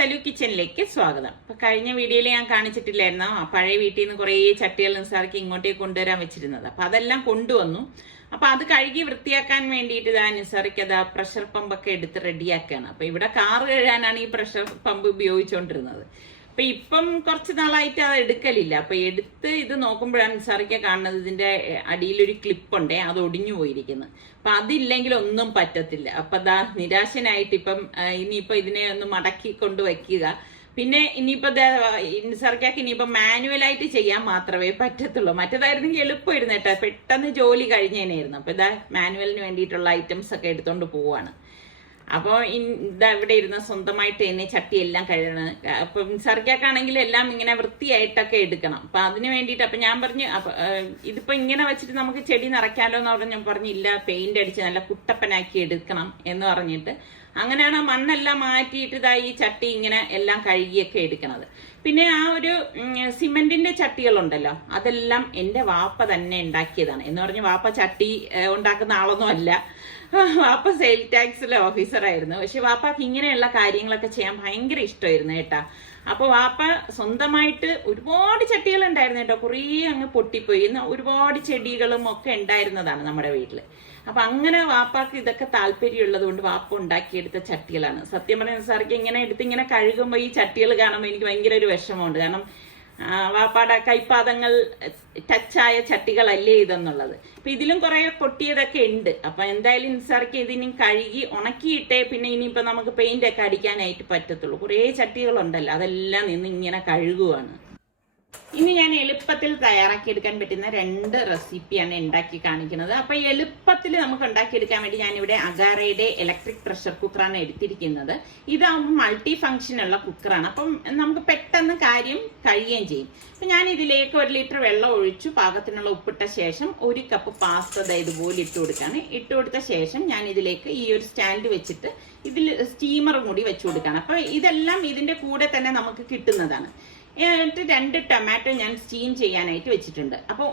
സലു കിച്ചനിലേക്ക് സ്വാഗതം. അപ്പൊ കഴിഞ്ഞ വീഡിയോയിൽ ഞാൻ കാണിച്ചിട്ടില്ലായിരുന്നോ പഴയ വീട്ടിൽ നിന്ന് കുറേ ചട്ടികൾ നിസ്സാർക്ക് ഇങ്ങോട്ടേക്ക് കൊണ്ടുവരാൻ വെച്ചിരുന്നത്. അപ്പൊ അതെല്ലാം കൊണ്ടുവന്നു. അപ്പൊ അത് കഴുകി വൃത്തിയാക്കാൻ വേണ്ടിയിട്ട് നിസ്സാർക്ക് അത് പ്രഷർ പമ്പൊക്കെ എടുത്ത് റെഡിയാക്കുകയാണ്. അപ്പൊ ഇവിടെ കാറ് കഴുകാനാണ് ഈ പ്രഷർ പമ്പ് ഉപയോഗിച്ചുകൊണ്ടിരുന്നത്. അപ്പൊ ഇപ്പം കുറച്ച് നാളായിട്ട് അത് എടുക്കലില്ല. അപ്പൊ എടുത്ത് ഇത് നോക്കുമ്പോഴാണ് നിസ്സാറിക്ക കാണുന്നത് ഇതിന്റെ അടിയിലൊരു ക്ലിപ്പുണ്ടേ, അത് ഒടിഞ്ഞു പോയിരിക്കുന്നത്. അപ്പൊ അതില്ലെങ്കിൽ ഒന്നും പറ്റത്തില്ല. അപ്പൊ നിരാശനായിട്ട് ഇനിയിപ്പൊ ഇതിനെ ഒന്ന് മടക്കി കൊണ്ടുവയ്ക്കുക. പിന്നെ ഇനിയിപ്പോ നിസ്സാറിക്കാക്ക് ഇനിയിപ്പോ മാനുവലായിട്ട് ചെയ്യാൻ മാത്രമേ പറ്റത്തുള്ളൂ. മറ്റേതായിരുന്നെങ്കിൽ എളുപ്പമായിരുന്നു കേട്ടോ, പെട്ടെന്ന് ജോലി കഴിഞ്ഞേനായിരുന്നു. അപ്പൊ മാനുവലിന് വേണ്ടിയിട്ടുള്ള ഐറ്റംസ് ഒക്കെ എടുത്തോണ്ട് പോവാണ്. അപ്പോൾ ഇവിടെ ഇരുന്ന് സ്വന്തമായിട്ട് തന്നെ ചട്ടിയെല്ലാം കഴുകണം. അപ്പം സർക്കാക്കാണെങ്കിൽ എല്ലാം ഇങ്ങനെ വൃത്തിയായിട്ടൊക്കെ എടുക്കണം. അപ്പൊ അതിന് വേണ്ടിയിട്ട് അപ്പൊ ഞാൻ പറഞ്ഞു ഇതിപ്പോ ഇങ്ങനെ വെച്ചിട്ട് നമുക്ക് ചെടി നിറയ്ക്കാലോ എന്ന് പറഞ്ഞ് ഞാൻ പറഞ്ഞില്ല, പെയിന്റ് അടിച്ച് നല്ല കുട്ടപ്പനാക്കി എടുക്കണം എന്ന് പറഞ്ഞിട്ട് അങ്ങനെയാണ് മണ്ണെല്ലാം മാറ്റിയിട്ട് ഈ ചട്ടി ഇങ്ങനെ എല്ലാം കഴുകിയൊക്കെ എടുക്കണത്. പിന്നെ ആ ഒരു സിമെന്റിന്റെ ചട്ടികളുണ്ടല്ലോ, അതെല്ലാം എന്റെ വാപ്പ തന്നെ ഉണ്ടാക്കിയതാണ്. എന്ന് പറഞ്ഞ് വാപ്പ ചട്ടി ഉണ്ടാക്കുന്ന ആളൊന്നും അല്ല, വാപ്പ സെയിൽ ടാക്സിലെ ഓഫീസറായിരുന്നു. പക്ഷെ വാപ്പക്ക് ഇങ്ങനെയുള്ള കാര്യങ്ങളൊക്കെ ചെയ്യാൻ ഭയങ്കര ഇഷ്ടമായിരുന്നു കേട്ടാ. അപ്പൊ വാപ്പ സ്വന്തമായിട്ട് ഒരുപാട് ചട്ടികൾ ഉണ്ടായിരുന്നു കേട്ടോ, കുറേ അങ്ങ് പൊട്ടിപ്പോയി. ഒരുപാട് ചെടികളും ഒക്കെ ഉണ്ടായിരുന്നതാണ് നമ്മുടെ വീട്ടില്. അപ്പൊ അങ്ങനെ വാപ്പാക്ക് ഇതൊക്കെ താല്പര്യമുള്ളത് കൊണ്ട് വാപ്പ ഉണ്ടാക്കിയെടുത്ത ചട്ടികളാണ്. സത്യം പറയുന്ന സാർക്ക് ഇങ്ങനെ എടുത്ത് ഇങ്ങനെ കഴുകുമ്പോ ഈ ചട്ടികൾ കാണുമ്പോൾ എനിക്ക് ഭയങ്കര ഒരു വിഷമമുണ്ട്. കാരണം വാപ്പാടെ കൈപ്പാദങ്ങൾ ടച്ചായ ചട്ടികളല്ലേ ഇതെന്നുള്ളത്. അപ്പൊ ഇതിലും കുറെ പൊട്ടിയതൊക്കെ ഉണ്ട്. അപ്പൊ എന്തായാലും നിസ്സാർക്ക് ഇതിനി കഴുകി ഉണക്കിയിട്ടേ പിന്നെ ഇനിയിപ്പോ നമുക്ക് പെയിന്റ് ഒക്കെ അടിക്കാനായിട്ട് പറ്റത്തുള്ളൂ. കുറേ ചട്ടികളുണ്ടല്ലോ, അതെല്ലാം നിന്ന് ഇങ്ങനെ കഴുകുവാണ്. ഇനി ഞാൻ എളുപ്പത്തിൽ തയ്യാറാക്കിയെടുക്കാൻ പറ്റുന്ന 2 റെസിപ്പിയാണ് ഉണ്ടാക്കി കാണിക്കുന്നത്. അപ്പൊ എളുപ്പത്തിൽ നമുക്ക് ഉണ്ടാക്കിയെടുക്കാൻ വേണ്ടി ഞാനിവിടെ അഗാറയുടെ ഇലക്ട്രിക് പ്രഷർ കുക്കറാണ് എടുത്തിരിക്കുന്നത്. ഇതാവുമ്പോൾ മൾട്ടി ഫംഗ്ഷൻ ഉള്ള കുക്കറാണ്. അപ്പം നമുക്ക് പെട്ടെന്ന് കാര്യം കഴിയുകയും ചെയ്യും. അപ്പൊ ഞാൻ ഇതിലേക്ക് 1 ലിറ്റർ വെള്ളം ഒഴിച്ചു പാകത്തിനുള്ള ഉപ്പിട്ട ശേഷം 1 കപ്പ് പാസ്ത ഇതുപോലെ ഇട്ട് കൊടുക്കാണ്. ഇട്ട് കൊടുത്ത ശേഷം ഞാൻ ഇതിലേക്ക് ഈ ഒരു സ്റ്റാൻഡ് വെച്ചിട്ട് ഇതിൽ സ്റ്റീമറും കൂടി വെച്ചു കൊടുക്കാണ്. അപ്പൊ ഇതെല്ലാം ഇതിന്റെ കൂടെ തന്നെ നമുക്ക് കിട്ടുന്നതാണ്. എന്നിട്ട് 2 ടൊമാറ്റോ ഞാൻ സ്റ്റീം ചെയ്യാനായിട്ട് വെച്ചിട്ടുണ്ട്. അപ്പോൾ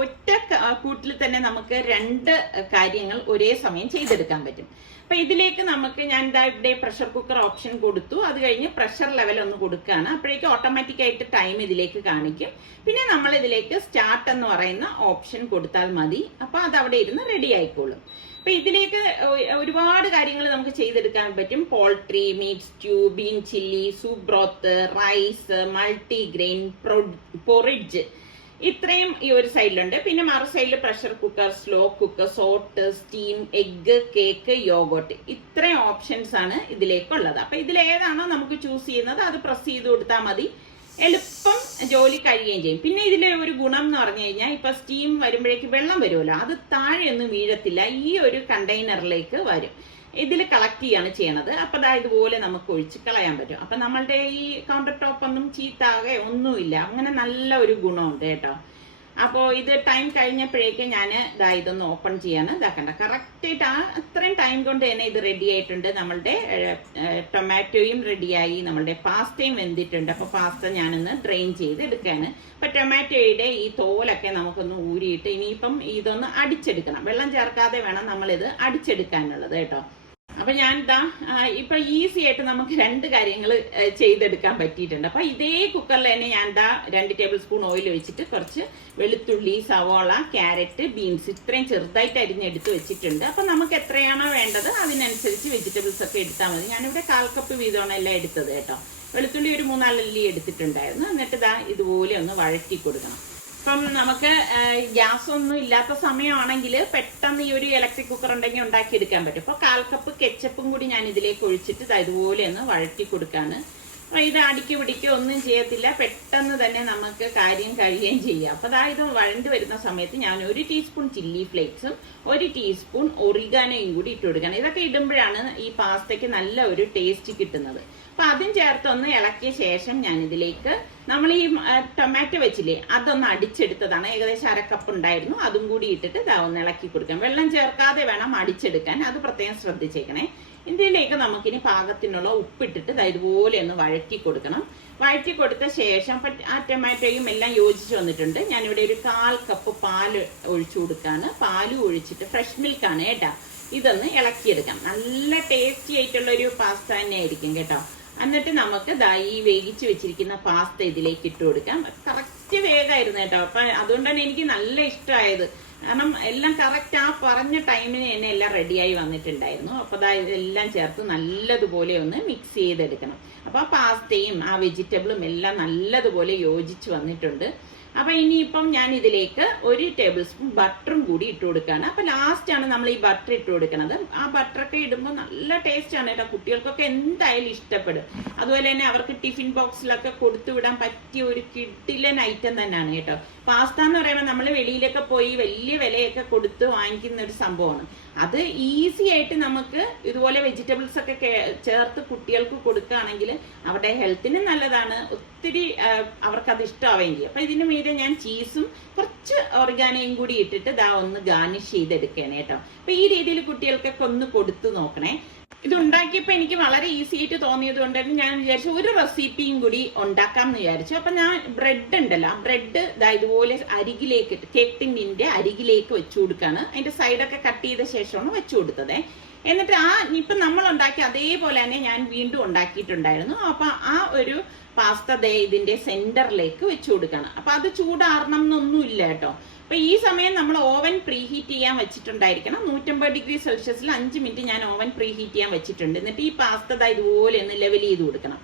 ഒറ്റ കൂട്ടിൽ തന്നെ നമുക്ക് 2 കാര്യങ്ങൾ ഒരേ സമയം ചെയ്തെടുക്കാൻ പറ്റും. അപ്പൊ ഇതിലേക്ക് നമുക്ക് ഞാൻ ഇവിടെ പ്രഷർ കുക്കർ ഓപ്ഷൻ കൊടുത്തു. അത് കഴിഞ്ഞ് പ്രഷർ ലെവൽ ഒന്ന് കൊടുക്കുകയാണ്. അപ്പോഴേക്കും ഓട്ടോമാറ്റിക് ആയിട്ട് ടൈം ഇതിലേക്ക് കാണിക്കും. പിന്നെ നമ്മൾ ഇതിലേക്ക് സ്റ്റാർട്ട് എന്ന് പറയുന്ന ഓപ്ഷൻ കൊടുത്താൽ മതി. അപ്പൊ അത് അവിടെ ഇരുന്ന് റെഡി ആയിക്കോളും. അപ്പൊ ഇതിലേക്ക് ഒരുപാട് കാര്യങ്ങൾ നമുക്ക് ചെയ്തെടുക്കാൻ പറ്റും. Poultry, meat stew, bean chilli, soup broth, rice, multigrain, porridge, ഇത്രയും ഈ ഒരു സൈഡിലുണ്ട്. പിന്നെ മറു സൈഡിൽ pressure cooker, slow cooker, sauté, steam, egg, cake, yoghurt, ഇത്രയും ഓപ്ഷൻസ് ആണ് ഇതിലേക്കുള്ളത്. അപ്പൊ ഇതിലേതാണോ നമുക്ക് ചൂസ് ചെയ്യുന്നത് അത് പ്രസ് ചെയ്ത് കൊടുത്താൽ മതി. എളുപ്പം ജോലി കഴിയുകയും ചെയ്യും. പിന്നെ ഇതിലെ ഒരു ഗുണം എന്ന് പറഞ്ഞു കഴിഞ്ഞാൽ ഇപ്പൊ സ്റ്റീം വരുമ്പോഴേക്ക് വെള്ളം വരുമല്ലോ, അത് താഴെയൊന്നും വീഴത്തില്ല, ഈ ഒരു കണ്ടെയ്നറിലേക്ക് വരും. ഇതിൽ കളക്ട് ചെയ്യാണ് ചെയ്യണത്. അപ്പൊ ഇതുപോലെ നമുക്ക് ഒഴിച്ച് കളയാൻ പറ്റും. അപ്പൊ നമ്മളുടെ ഈ കൗണ്ടർ ടോപ്പ് ഒന്നും ചീത്താകെ ഒന്നുമില്ല. അങ്ങനെ നല്ല ഒരു ഗുണമുണ്ട് കേട്ടോ. അപ്പോൾ ഇത് ടൈം കഴിഞ്ഞപ്പോഴേക്കും ഞാൻ ഇതൊന്ന് ഓപ്പൺ ചെയ്യാണ്. ഇതാക്കണ്ട, കറക്റ്റായിട്ട് അത്രയും ടൈം കൊണ്ട് തന്നെ ഇത് റെഡി ആയിട്ടുണ്ട്. നമ്മളുടെ ടൊമാറ്റോയും റെഡിയായി, നമ്മളുടെ പാസ്തയും വെന്തിട്ടുണ്ട്. അപ്പൊ പാസ്ത ഞാനൊന്ന് ഡ്രെയിൻ ചെയ്ത് എടുക്കുകയാണ്. അപ്പൊ ടൊമാറ്റോയുടെ ഈ തോലൊക്കെ നമുക്കൊന്ന് ഊരിയിട്ട് ഇനിയിപ്പം ഇതൊന്ന് അടിച്ചെടുക്കണം. വെള്ളം ചേർക്കാതെ വേണം നമ്മളിത് അടിച്ചെടുക്കാനുള്ളത് കേട്ടോ. അപ്പൊ ഞാൻ ഇപ്പൊ ഈസി ആയിട്ട് നമുക്ക് 2 കാര്യങ്ങൾ ചെയ്തെടുക്കാൻ പറ്റിയിട്ടുണ്ട്. അപ്പൊ ഇതേ കുക്കറിൽ തന്നെ ഞാൻ 2 ടേബിൾ സ്പൂൺ ഓയിൽ ഒഴിച്ചിട്ട് കുറച്ച് വെളുത്തുള്ളി, സവോള, ക്യാരറ്റ്, ബീൻസ് ഇത്രയും ചെറുതായിട്ട് അരിഞ്ഞെടുത്ത് വെച്ചിട്ടുണ്ട്. അപ്പൊ നമുക്ക് എത്രയാണോ വേണ്ടത് അതിനനുസരിച്ച് വെജിറ്റബിൾസ് ഒക്കെ എടുത്താൽ മതി. ഞാനിവിടെ 1/4 കപ്പ് വീതമാണ് എല്ലാം എടുത്തത് കേട്ടോ. വെളുത്തുള്ളി ഒരു 3-4 അല്ലി എടുത്തിട്ടുണ്ടായിരുന്നു. എന്നിട്ട് ഇതുപോലെ ഒന്ന് വഴറ്റി കൊടുക്കണം. ഇപ്പം നമുക്ക് ഗ്യാസ് ഒന്നും ഇല്ലാത്ത സമയമാണെങ്കിൽ പെട്ടെന്ന് ഈ ഒരു ഇലക്ട്രിക് കുക്കർ ഉണ്ടെങ്കിൽ ഉണ്ടാക്കിയെടുക്കാൻ പറ്റും. അപ്പൊ 1/4 കപ്പ് കെച്ചപ്പും കൂടി ഞാൻ ഇതിലേക്ക് ഒഴിച്ചിട്ട് ഇതുപോലെ ഒന്ന് വഴറ്റി കൊടുക്കാണ്. അപ്പൊ ഇത് അടിക്ക് പിടിക്കുക ഒന്നും ചെയ്യത്തില്ല, പെട്ടെന്ന് തന്നെ നമുക്ക് കാര്യം കഴിയുകയും ചെയ്യാം. അപ്പൊ ഇത് വഴണ്ട് വരുന്ന സമയത്ത് ഞാൻ 1 ടീസ്പൂൺ ചില്ലി ഫ്ലേക്സും 1 ടീസ്പൂൺ ഒറിഗാനോയും കൂടി ഇട്ട് കൊടുക്കണം. ഇതൊക്കെ ഇടുമ്പോഴാണ് ഈ പാസ്തയ്ക്ക് നല്ല ഒരു ടേസ്റ്റ് കിട്ടുന്നത്. അപ്പൊ അതും ചേർത്തൊന്ന് ഇളക്കിയ ശേഷം ഞാൻ ഇതിലേക്ക് നമ്മൾ ഈ ടൊമാറ്റോ വെച്ചില്ലേ അതൊന്ന് അടിച്ചെടുത്തതാണ്. ഏകദേശം 1/2 കപ്പ് ഉണ്ടായിരുന്നു. അതും കൂടി ഇട്ടിട്ട് ഒന്ന് ഇളക്കി കൊടുക്കാം. വെള്ളം ചേർക്കാതെ വേണം അടിച്ചെടുക്കാൻ, അത് പ്രത്യേകം ശ്രദ്ധിച്ചേക്കണേ. ഇതിലേക്ക് നമുക്കിനി പാകത്തിനുള്ള ഉപ്പിട്ടിട്ട് ഇതുപോലെ ഒന്ന് വഴറ്റി കൊടുക്കണം. വഴറ്റി കൊടുത്ത ശേഷം ആ ടൊമാറ്റോയും എല്ലാം യോജിച്ച് വന്നിട്ടുണ്ട്. ഞാനിവിടെ ഒരു 1/4 കപ്പ് പാല് ഒഴിച്ചു കൊടുക്കാണ്. പാല് ഒഴിച്ചിട്ട് ഫ്രഷ് മിൽക്കാണ് കേട്ടോ. ഇതൊന്ന് ഇളക്കിയെടുക്കാം. നല്ല ടേസ്റ്റി ആയിട്ടുള്ള ഒരു പാസ്ത തന്നെ ആയിരിക്കും കേട്ടോ. എന്നിട്ട് നമുക്ക് ദാ ഈ വേവിച്ച് വെച്ചിരിക്കുന്ന പാസ്ത ഇതിലേക്ക് ഇട്ട് കൊടുക്കാം. കറക്റ്റ് വേഗമായിരുന്നു കേട്ടോ. അപ്പൊ അതുകൊണ്ടാണ് എനിക്ക് നല്ല ഇഷ്ടമായത്. കാരണം എല്ലാം കറക്റ്റ് ആ പറഞ്ഞ ടൈമിന് തന്നെ എല്ലാം റെഡിയായി വന്നിട്ടുണ്ടായിരുന്നു. അപ്പൊ ദാ ഇതെല്ലാം ചേർത്ത് നല്ലതുപോലെ ഒന്ന് മിക്സ് ചെയ്തെടുക്കണം. അപ്പൊ ആ പാസ്തയും ആ വെജിറ്റബിളും എല്ലാം നല്ലതുപോലെ യോജിച്ച് വന്നിട്ടുണ്ട്. അപ്പൊ ഇനിയിപ്പം ഞാൻ ഇതിലേക്ക് 1 ടേബിൾ സ്പൂൺ ബട്ടറും കൂടി ഇട്ട് കൊടുക്കുകയാണ്. അപ്പൊ ലാസ്റ്റ് ആണ് നമ്മൾ ഈ ബട്ടർ ഇട്ട് കൊടുക്കുന്നത്. ആ ബട്ടറൊക്കെ ഇടുമ്പോൾ നല്ല ടേസ്റ്റ് ആണ് കേട്ടോ. കുട്ടികൾക്കൊക്കെ എന്തായാലും ഇഷ്ടപ്പെടും. അതുപോലെ തന്നെ അവർക്ക് ടിഫിൻ ബോക്സിലൊക്കെ കൊടുത്തു വിടാൻ പറ്റിയ ഒരു കിഡിലൻ ഐറ്റം തന്നെയാണ് കേട്ടോ. പാസ്ത എന്ന് പറയുമ്പോൾ നമ്മൾ വെളിയിലൊക്കെ പോയി വലിയ വിലയൊക്കെ കൊടുത്ത് വാങ്ങിക്കുന്ന ഒരു സംഭവമാണ്. അത് ഈസി ആയിട്ട് നമുക്ക് ഇതുപോലെ വെജിറ്റബിൾസ് ഒക്കെ ചേർത്ത് കുട്ടികൾക്ക് കൊടുക്കുകയാണെങ്കിൽ അവരുടെ ഹെൽത്തിന് നല്ലതാണ്. ഒത്തിരി അവർക്കത് ഇഷ്ടമാവുകയും ചെയ്യും. അപ്പൊ ഇതിന് മീതെ ഞാൻ ചീസും കുറച്ച് ഓർഗാനോയും കൂടി ഇട്ടിട്ട് ഇതാ ഒന്ന് ഗാർണിഷ് ചെയ്തെടുക്കുകയാണ് കേട്ടോ. അപ്പൊ ഈ രീതിയിൽ കുട്ടികൾക്കൊക്കെ ഒന്ന് കൊടുത്തു നോക്കണേ. ഇത് ഉണ്ടാക്കിയപ്പോൾ എനിക്ക് വളരെ ഈസി ആയിട്ട് തോന്നിയത് കൊണ്ട് ഞാൻ വിചാരിച്ചു ഒരു റെസിപ്പിയും കൂടി ഉണ്ടാക്കാം എന്ന് വിചാരിച്ചു. അപ്പൊ ഞാൻ ബ്രെഡ് ഉണ്ടല്ലോ, ബ്രെഡ് ഇതുപോലെ അരികിലേക്ക് കേക്ക് ടിന്നിന്റെ അരികിലേക്ക് വെച്ചു കൊടുക്കാണ്. അതിന്റെ സൈഡൊക്കെ കട്ട് ചെയ്ത ശേഷമാണ് വെച്ചു കൊടുത്തത്. എന്നിട്ട് ഇപ്പൊ നമ്മൾ ഉണ്ടാക്കി അതേപോലെ തന്നെ ഞാൻ വീണ്ടും ഉണ്ടാക്കിയിട്ടുണ്ടായിരുന്നു. അപ്പൊ ആ ഒരു പാസ്ത ഇതിന്റെ സെന്ററിലേക്ക് വെച്ചു കൊടുക്കാണ്. അപ്പൊ അത് ചൂടാറണം എന്നൊന്നും ഇല്ല കേട്ടോ. അപ്പൊ ഈ സമയം നമ്മൾ ഓവൻ പ്രീഹീറ്റ് ചെയ്യാൻ വെച്ചിട്ടുണ്ടായിരിക്കണം. 150 ഡിഗ്രി സെൽഷ്യസിൽ 5 മിനിറ്റ് ഞാൻ ഓവൻ പ്രീഹീറ്റ് ചെയ്യാൻ വെച്ചിട്ടുണ്ട്. എന്നിട്ട് ഈ പാസ്ത ഇതുപോലെ ഒന്ന് ലെവൽ ചെയ്ത് കൊടുക്കണം.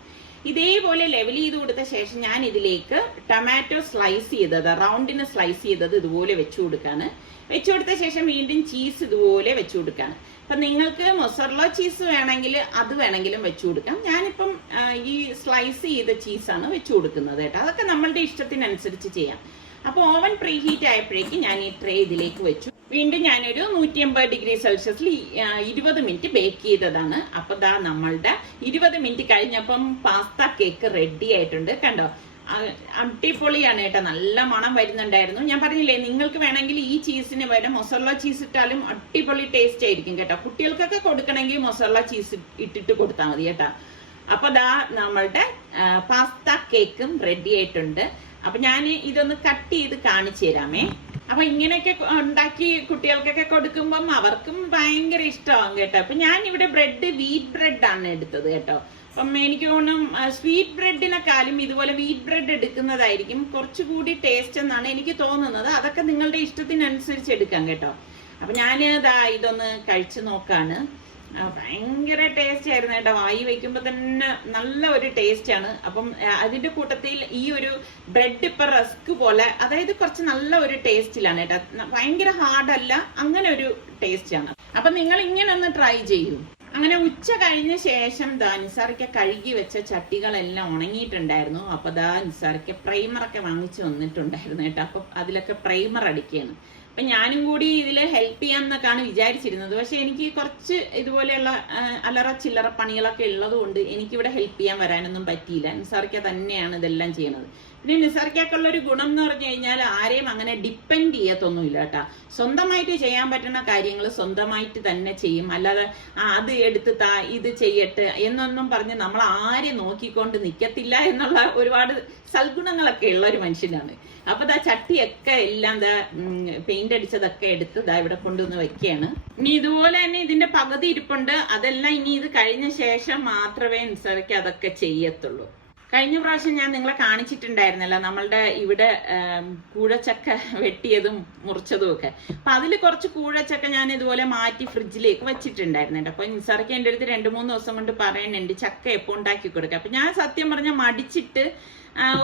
ഇതേപോലെ ലെവൽ ചെയ്ത് കൊടുത്ത ശേഷം ഞാൻ ഇതിലേക്ക് ടൊമാറ്റോ സ്ലൈസ് ചെയ്തത്, റൗണ്ടിന് സ്ലൈസ് ചെയ്തത് ഇതുപോലെ വെച്ചു കൊടുക്കാണ്. വെച്ചു കൊടുത്ത ശേഷം വീണ്ടും ചീസ് ഇതുപോലെ വെച്ചു കൊടുക്കാണ്. അപ്പൊ നിങ്ങൾക്ക് മൊസറല്ല ചീസ് വേണമെങ്കിൽ അത് വേണമെങ്കിലും വെച്ചു കൊടുക്കാം. ഞാനിപ്പം ഈ സ്ലൈസ് ചെയ്ത ചീസാണ് വെച്ചു കൊടുക്കുന്നത് കേട്ടോ. അതൊക്കെ നമ്മളുടെ ഇഷ്ടത്തിനനുസരിച്ച് ചെയ്യാം. അപ്പൊ ഓവൻ പ്രീഹീറ്റ് ആയപ്പോഴേക്കും ഞാൻ ഈ ട്രേ ഇതിലേക്ക് വെച്ചു. വീണ്ടും ഞാനൊരു 150 ഡിഗ്രി സെൽഷ്യസിൽ 20 മിനിറ്റ് ബേക്ക് ചെയ്തതാണ്. അപ്പൊ ദാ നമ്മളുടെ 20 മിനിറ്റ് കഴിഞ്ഞപ്പം പാസ്ത കേക്ക് റെഡി ആയിട്ടുണ്ട്. കണ്ടോ, അടിപൊളിയാണ് കേട്ടോ. നല്ല മണം വരുന്നുണ്ടായിരുന്നു. ഞാൻ പറഞ്ഞില്ലേ, നിങ്ങൾക്ക് വേണമെങ്കിൽ ഈ ചീസിന് വരെ മൊസറല്ല ചീസ് ഇട്ടാലും അടിപൊളി ടേസ്റ്റ് ആയിരിക്കും കേട്ടോ. കുട്ടികൾക്കൊക്കെ കൊടുക്കണമെങ്കിൽ മൊസറല്ല ചീസ് ഇട്ടിട്ട് കൊടുത്താൽ മതി കേട്ടോ. അപ്പൊ ദാ നമ്മളുടെ പാസ്ത കേക്കും റെഡി ആയിട്ടുണ്ട്. അപ്പൊ ഞാൻ ഇതൊന്ന് കട്ട് ചെയ്ത് കാണിച്ചു തരാമേ. അപ്പൊ ഇങ്ങനെയൊക്കെ ഉണ്ടാക്കി കുട്ടികൾക്കൊക്കെ കൊടുക്കുമ്പം അവർക്കും ഭയങ്കര ഇഷ്ടമാകും കേട്ടോ. അപ്പൊ ഞാൻ ഇവിടെ ബ്രെഡ് വീറ്റ് ബ്രെഡ് ആണ് എടുത്തത് കേട്ടോ. അപ്പം എനിക്ക് തോന്നും സ്വീറ്റ് ബ്രെഡിനെക്കാളും ഇതുപോലെ വീറ്റ് ബ്രെഡ് എടുക്കുന്നതായിരിക്കും കുറച്ചുകൂടി ടേസ്റ്റ് എന്നാണ് എനിക്ക് തോന്നുന്നത്. അതൊക്കെ നിങ്ങളുടെ ഇഷ്ടത്തിനനുസരിച്ച് എടുക്കാം കേട്ടോ. അപ്പൊ ഞാൻ ഇതൊന്ന് കഴിച്ചു നോക്കാണ്. ഭയങ്കര ടേസ്റ്റ് ആയിരുന്നു കേട്ടോ. വായി വയ്ക്കുമ്പോ തന്നെ നല്ല ഒരു ടേസ്റ്റ് ആണ്. അപ്പം അതിന്റെ കൂട്ടത്തിൽ ഈ ഒരു ബ്രെഡ് ഇപ്പൊ റസ്ക് പോലെ, അതായത് കുറച്ച് നല്ല ഒരു ടേസ്റ്റിലാണ് കേട്ടോ. ഭയങ്കര ഹാർഡല്ല, അങ്ങനെ ഒരു ടേസ്റ്റ് ആണ്. അപ്പൊ നിങ്ങൾ ഇങ്ങനെ ഒന്ന് ട്രൈ ചെയ്യൂ. അങ്ങനെ ഉച്ച കഴിഞ്ഞ ശേഷം നിസാറിക്ക കഴുകി വെച്ച ചട്ടികളെല്ലാം ഉണങ്ങിയിട്ടുണ്ടായിരുന്നു. അപ്പൊ നിസാറിക്ക പ്രൈമറൊക്കെ വാങ്ങിച്ചു വന്നിട്ടുണ്ടായിരുന്നു കേട്ടോ. അപ്പൊ അതിലൊക്കെ പ്രൈമർ അടിക്കുകയാണ്. അപ്പൊ ഞാനും കൂടി ഇതിൽ ഹെൽപ്പ് ചെയ്യാന്നൊക്കെയാണ് വിചാരിച്ചിരുന്നത്. പക്ഷെ എനിക്ക് കുറച്ച് ഇതുപോലെയുള്ള അല്ലറ ചില്ലറ പണികളൊക്കെ ഉള്ളത് കൊണ്ട് എനിക്കിവിടെ ഹെൽപ്പ് ചെയ്യാൻ വരാനൊന്നും പറ്റിയില്ല. നിസാറിക്ക തന്നെയാണ് ഇതെല്ലാം ചെയ്യണത്. പിന്നെ നിസാറിക്കുള്ള ഒരു ഗുണം എന്ന് പറഞ്ഞു കഴിഞ്ഞാൽ ആരെയും അങ്ങനെ ഡിപ്പെൻഡ് ചെയ്യത്തൊന്നുമില്ല കേട്ടാ. സ്വന്തമായിട്ട് ചെയ്യാൻ പറ്റുന്ന കാര്യങ്ങൾ സ്വന്തമായിട്ട് തന്നെ ചെയ്യും. അല്ലാതെ അത് എടുത്ത് ഇത് ചെയ്യട്ടെ എന്നൊന്നും പറഞ്ഞ് നമ്മൾ ആരെയും നോക്കിക്കൊണ്ട് നിൽക്കത്തില്ല എന്നുള്ള ഒരുപാട് സൽഗുണങ്ങളൊക്കെ ഉള്ള ഒരു മനുഷ്യനാണ്. അപ്പൊ ചട്ടിയൊക്കെ എല്ലാം പെയിന്റ് അടിച്ചതൊക്കെ എടുത്ത് ഇവിടെ കൊണ്ടുവന്ന് വെക്കുകയാണ്. ഇനി ഇതുപോലെ തന്നെ ഇതിന്റെ പകുതി ഇരിപ്പുണ്ട്. അതെല്ലാം ഇനി ഇത് കഴിഞ്ഞ ശേഷം മാത്രമേ നിസാറിക്ക് അതൊക്കെ ചെയ്യത്തുള്ളൂ. കഴിഞ്ഞ പ്രാവശ്യം ഞാൻ നിങ്ങളെ കാണിച്ചിട്ടുണ്ടായിരുന്നല്ലോ നമ്മളുടെ ഇവിടെ കൂഴച്ചക്ക വെട്ടിയതും മുറിച്ചതും ഒക്കെ. അപ്പൊ അതിൽ കുറച്ച് കൂഴച്ചക്ക ഞാൻ ഇതുപോലെ മാറ്റി ഫ്രിഡ്ജിലേക്ക് വെച്ചിട്ടുണ്ടായിരുന്നുണ്ട്. അപ്പൊ നിസാറിക്ക് എൻ്റെ അടുത്ത് 2-3 ദിവസം കൊണ്ട് പറയുന്നുണ്ട് ചക്ക എപ്പോൾ ഉണ്ടാക്കി കൊടുക്കുക. അപ്പൊ ഞാൻ സത്യം പറഞ്ഞ മടിച്ചിട്ട്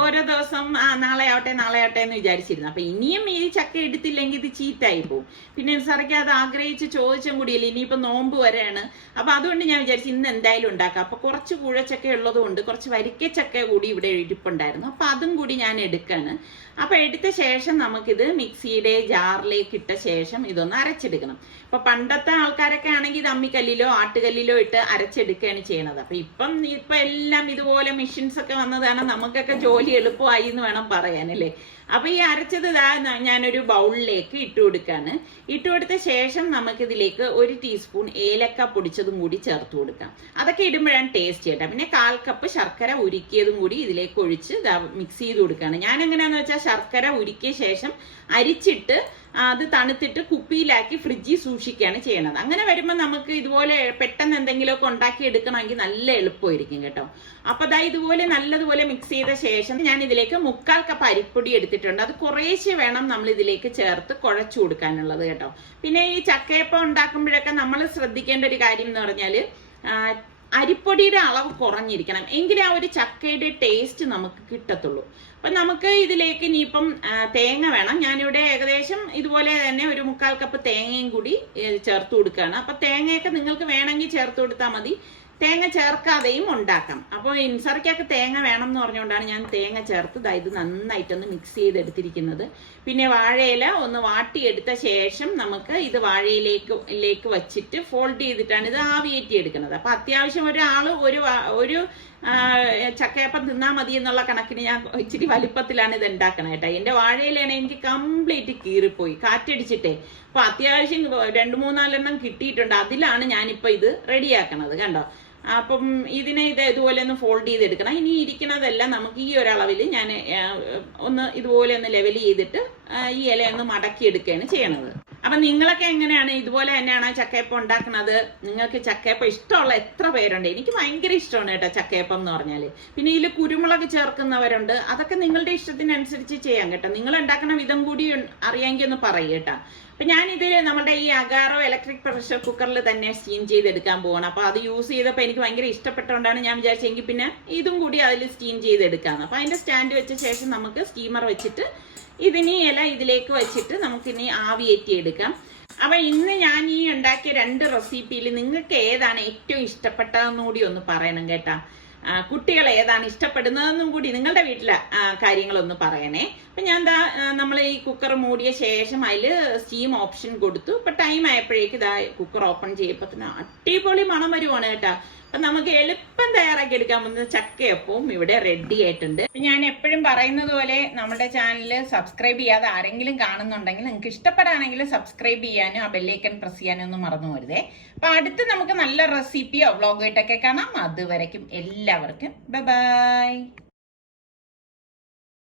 ഓരോ ദിവസം നാളെ ആവട്ടെ എന്ന് വിചാരിച്ചിരുന്നു. അപ്പൊ ഇനിയും ഈ ചക്ക എടുത്തില്ലെങ്കിൽ ഇത് ചീത്തായി പോകും. പിന്നെ നിസാറിക്ക് അത് ആഗ്രഹിച്ച് ചോദിച്ചും കൂടിയില്ല. ഇനിയിപ്പോ നോമ്പ് വരെയാണ്. അപ്പൊ അതുകൊണ്ട് ഞാൻ വിചാരിച്ചു ഇന്ന് എന്തായാലും ഉണ്ടാക്കാം. അപ്പൊ കുറച്ച് കൂഴച്ചക്ക ഉള്ളത് കൊണ്ട് കുറച്ച് വരിക്കച്ചക്ക കൂടി ഇവിടെ ഇരിപ്പുണ്ടായിരുന്നു. അപ്പൊ അതും കൂടി ഞാൻ എടുക്കാണ്. അപ്പൊ എടുത്ത ശേഷം നമുക്കിത് മിക്സിയുടെ ജാറിലേക്ക് ഇട്ട ശേഷം ഇതൊന്ന് അരച്ചെടുക്കണം. ഇപ്പൊ പണ്ടത്തെ ആൾക്കാരൊക്കെ ആണെങ്കിൽ ഇത് അമ്മിക്കല്ലിലോ ആട്ടുകല്ലിലോ ഇട്ട് അരച്ചെടുക്കുകയാണ് ചെയ്യണത്. അപ്പൊ ഇപ്പൊ എല്ലാം ഇതുപോലെ മെഷീൻസ് ഒക്കെ വന്നതാണ്. നമുക്കൊക്കെ ജോലി എളുപ്പമായി എന്ന് വേണം പറയാനല്ലേ. അപ്പൊ ഈ അരച്ചത് ഞാനൊരു ബൗളിലേക്ക് ഇട്ട് കൊടുക്കാണ്. ഇട്ട് കൊടുത്ത ശേഷം നമുക്കിതിലേക്ക് 1 ടീസ്പൂൺ ഏലക്ക പൊടിച്ചതും കൂടി ചേർത്ത് കൊടുക്കാം. അതൊക്കെ ഇടുമ്പോഴാണ് ടേസ്റ്റ് കേട്ടോ. പിന്നെ 1/4 കപ്പ് ശർക്കര ഉരുക്കിയതും കൂടി ഇതിലേക്ക് ഒഴിച്ച് മിക്സ് ചെയ്ത് കൊടുക്കുകയാണ്. ഞാൻ എങ്ങനെയാന്ന് വെച്ചാൽ ശർക്കര ഉരുക്കിയ ശേഷം അരിച്ചിട്ട് അത് തണുത്തിട്ട് കുപ്പിയിലാക്കി ഫ്രിഡ്ജിൽ സൂക്ഷിക്കുകയാണ് ചെയ്യണത്. അങ്ങനെ വരുമ്പോൾ നമുക്ക് ഇതുപോലെ പെട്ടെന്ന് എന്തെങ്കിലുമൊക്കെ ഉണ്ടാക്കി എടുക്കണമെങ്കിൽ നല്ല എളുപ്പമായിരിക്കും കേട്ടോ. അപ്പൊ ദാ ഇതുപോലെ നല്ലതുപോലെ മിക്സ് ചെയ്ത ശേഷം ഞാൻ ഇതിലേക്ക് 1/4 കപ്പ് അരിപ്പൊടി എടുത്തിട്ടുണ്ട്. അത് കുറേശ്ശെ വേണം നമ്മൾ ഇതിലേക്ക് ചേർത്ത് കുഴച്ചു കൊടുക്കാനുള്ളത് കേട്ടോ. പിന്നെ ഈ ചക്കയപ്പം ഉണ്ടാക്കുമ്പോഴൊക്കെ നമ്മൾ ശ്രദ്ധിക്കേണ്ട ഒരു കാര്യം എന്ന് പറഞ്ഞാൽ അരിപ്പൊടിയുടെ അളവ് കുറഞ്ഞിരിക്കണം, എങ്കിലേ ആ ഒരു ചക്കയുടെ ടേസ്റ്റ് നമുക്ക് കിട്ടത്തുള്ളൂ. അപ്പൊ നമുക്ക് ഇതിലേക്ക് ഇനിയിപ്പം തേങ്ങ വേണം. ഞാനിവിടെ ഏകദേശം ഇതുപോലെ തന്നെ ഒരു 1/4 കപ്പ് തേങ്ങയും കൂടി ചേർത്ത് കൊടുക്കുകയാണ്. അപ്പൊ തേങ്ങയൊക്കെ നിങ്ങൾക്ക് വേണമെങ്കിൽ ചേർത്ത് കൊടുത്താൽ മതി, തേങ്ങ ചേർക്കാതെയും ഉണ്ടാക്കാം. അപ്പോൾ ഇൻസർക്കൊക്കെ തേങ്ങ വേണം എന്ന് പറഞ്ഞുകൊണ്ടാണ് ഞാൻ തേങ്ങ ചേർത്ത് ഇത് നന്നായിട്ടൊന്ന് മിക്സ് ചെയ്തെടുത്തിരിക്കുന്നത്. പിന്നെ വാഴയില ഒന്ന് വാട്ടിയെടുത്ത ശേഷം നമുക്ക് ഇത് വാഴയിലേക്ക് വച്ചിട്ട് ഫോൾഡ് ചെയ്തിട്ടാണ് ഇത് ആവിയേറ്റി എടുക്കുന്നത്. അപ്പൊ അത്യാവശ്യം ഒരാള് ഒരു ചക്കയപ്പം തിന്നാൽ മതി എന്നുള്ള കണക്കിന് ഞാൻ ഇച്ചിരി വലിപ്പത്തിലാണ് ഇത് ഉണ്ടാക്കണത് കേട്ടോ. എന്റെ വാഴയിലാണ് എനിക്ക് കംപ്ലീറ്റ് കീറിപ്പോയി കാറ്റടിച്ചിട്ടേ. അപ്പൊ അത്യാവശ്യം 2-3-4 കിട്ടിയിട്ടുണ്ട്. അതിലാണ് ഞാനിപ്പോ ഇത് റെഡിയാക്കണത് കണ്ടോ. അപ്പം ഇതിനെ ഇതുപോലെ ഒന്ന് ഫോൾഡ് ചെയ്തെടുക്കണം. ഇനി ഇരിക്കുന്നതെല്ലാം നമുക്ക് ഈ ഒരളവിൽ ഞാൻ ഒന്ന് ഇതുപോലെ ഒന്ന് ലെവൽ ചെയ്തിട്ട് ഈ ഇലയൊന്ന് മടക്കി എടുക്കുകയാണ് ചെയ്യണത്. അപ്പൊ നിങ്ങളൊക്കെ എങ്ങനെയാണ്, ഇതുപോലെ തന്നെയാണ് ചക്കയപ്പം ഉണ്ടാക്കുന്നത്? നിങ്ങൾക്ക് ചക്കയപ്പം ഇഷ്ടമുള്ള എത്ര പേരുണ്ട്? എനിക്ക് ഭയങ്കര ഇഷ്ടമാണ് കേട്ടോ ചക്കയപ്പം എന്ന് പറഞ്ഞാല്. പിന്നെ ഇതിൽ കുരുമുളക് ചേർക്കുന്നവരുണ്ട്. അതൊക്കെ നിങ്ങളുടെ ഇഷ്ടത്തിനനുസരിച്ച് ചെയ്യാം കേട്ടോ. നിങ്ങൾ ഉണ്ടാക്കുന്ന വിധം കൂടി അറിയാമെങ്കിൽ ഒന്ന് പറയും കേട്ടോ. അപ്പൊ ഞാനിത് നമ്മുടെ ഈ അഗാറോ ഇലക്ട്രിക് പ്രഷർ കുക്കറിൽ തന്നെ സ്റ്റീം ചെയ്തെടുക്കാൻ പോകണം. അപ്പൊ അത് യൂസ് ചെയ്തപ്പോൾ എനിക്ക് ഭയങ്കര ഇഷ്ടപ്പെട്ടുകൊണ്ടാണ് ഞാൻ വിചാരിച്ചെങ്കിൽ പിന്നെ ഇതും കൂടി അതിൽ സ്റ്റീം ചെയ്തെടുക്കാന്ന്. അപ്പൊ അതിന്റെ സ്റ്റാൻഡ് വെച്ച ശേഷം നമുക്ക് സ്റ്റീമർ വെച്ചിട്ട് ഇതിനി ഇല ഇതിലേക്ക് വെച്ചിട്ട് നമുക്കിനി ആവിയേറ്റി എടുക്കാം. അപ്പൊ ഇന്ന് ഞാൻ ഈ ഉണ്ടാക്കിയ 2 റെസിപ്പിയിൽ നിങ്ങൾക്ക് ഏതാണ് ഏറ്റവും ഇഷ്ടപ്പെട്ടതെന്നും കൂടി ഒന്ന് പറയണം കേട്ടാ. കുട്ടികൾ ഏതാണ് ഇഷ്ടപ്പെടുന്നതെന്നും കൂടി നിങ്ങളുടെ വീട്ടിലെ കാര്യങ്ങളൊന്ന് പറയണേ. അപ്പൊ ഞാൻ നമ്മൾ ഈ കുക്കർ മൂടിയ ശേഷം അതിൽ സ്റ്റീം ഓപ്ഷൻ കൊടുത്തു. ഇപ്പൊ ടൈം ആയപ്പോഴേക്ക് കുക്കർ ഓപ്പൺ ചെയ്യപ്പോ തന്നെ അടിപൊളി മണം വരുവാണ് കേട്ടാ. അപ്പൊ നമുക്ക് എളുപ്പം തയ്യാറാക്കി എടുക്കാൻ പറ്റുന്ന ചക്കയപ്പവും ഇവിടെ റെഡി ആയിട്ടുണ്ട്. ഞാൻ എപ്പോഴും പറയുന്നത് പോലെ നമ്മുടെ ചാനൽ സബ്സ്ക്രൈബ് ചെയ്യാതെ ആരെങ്കിലും കാണുന്നുണ്ടെങ്കിൽ നിങ്ങൾക്ക് ഇഷ്ടപ്പെടാണെങ്കിൽ സബ്സ്ക്രൈബ് ചെയ്യാനും ആ ബെല്ലൈക്കൺ പ്രസ് ചെയ്യാനും ഒന്നും മറന്നു പോരുതേ. അപ്പൊ അടുത്ത് നമുക്ക് നല്ല റെസിപ്പിയോ വ്ളോഗായിട്ടൊക്കെ കാണാം. അതുവരയ്ക്കും എല്ലാവർക്കും ബൈ ബൈ.